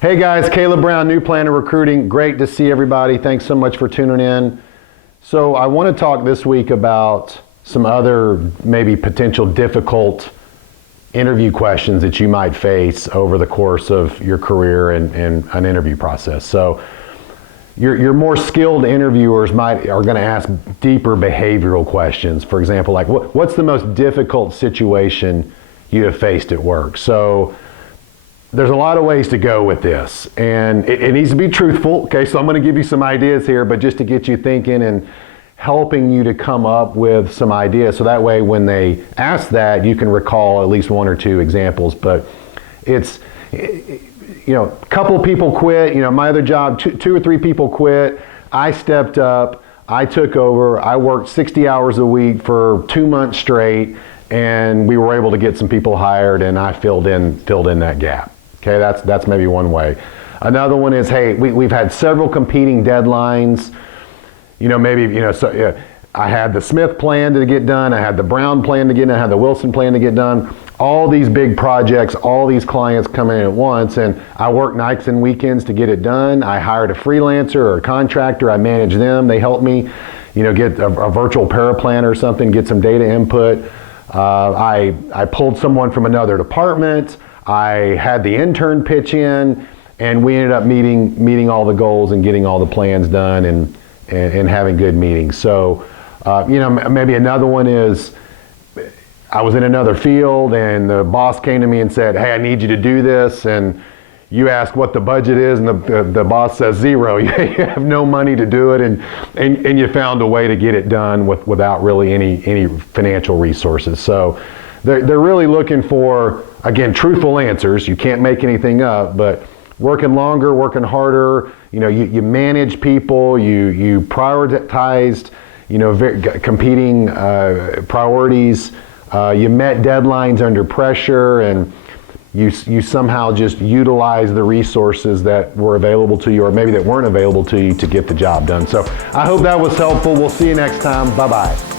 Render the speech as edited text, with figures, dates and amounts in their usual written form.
Hey guys, Caleb Brown, New Plan of Recruiting. Great to see everybody. Thanks so much for tuning in. So I want to talk this week about some other maybe potential difficult interview questions that you might face over the course of your career and an interview process. So your more skilled interviewers are going to ask deeper behavioral questions. For example, like what's the most difficult situation you have faced at work? So there's a lot of ways to go with this, and it needs to be truthful. Okay, so I'm going to give you some ideas here, but just to get you thinking and helping you to come up with some ideas, so that way when they ask that, you can recall at least one or two examples. But it's, a couple people quit. My other job, two or three people quit. I stepped up. I took over. I worked 60 hours a week for 2 months straight, and we were able to get some people hired, and I filled in that gap. Okay, that's maybe one way. Another one is, hey, we've had several competing deadlines. I had the Smith plan to get done, I had the Brown plan to get done, I had the Wilson plan to get done. All these big projects, all these clients come in at once, and I work nights and weekends to get it done. I hired a freelancer or a contractor, I manage them, they help me, get a virtual paraplan or something, get some data input. I pulled someone from another department. I had the intern pitch in, and we ended up meeting all the goals and getting all the plans done and having good meetings. So, maybe another one is I was in another field and the boss came to me and said, hey, I need you to do this. And you ask what the budget is, and the boss says zero. You have no money to do it, and you found a way to get it done without really any financial resources. So they're really looking for, again, truthful answers. You can't make anything up, but working longer, working harder. You manage people. You prioritized, competing priorities. You met deadlines under pressure, and you somehow just utilize the resources that were available to you, or maybe that weren't available to you, to get the job done. So I hope that was helpful. We'll see you next time. Bye-bye.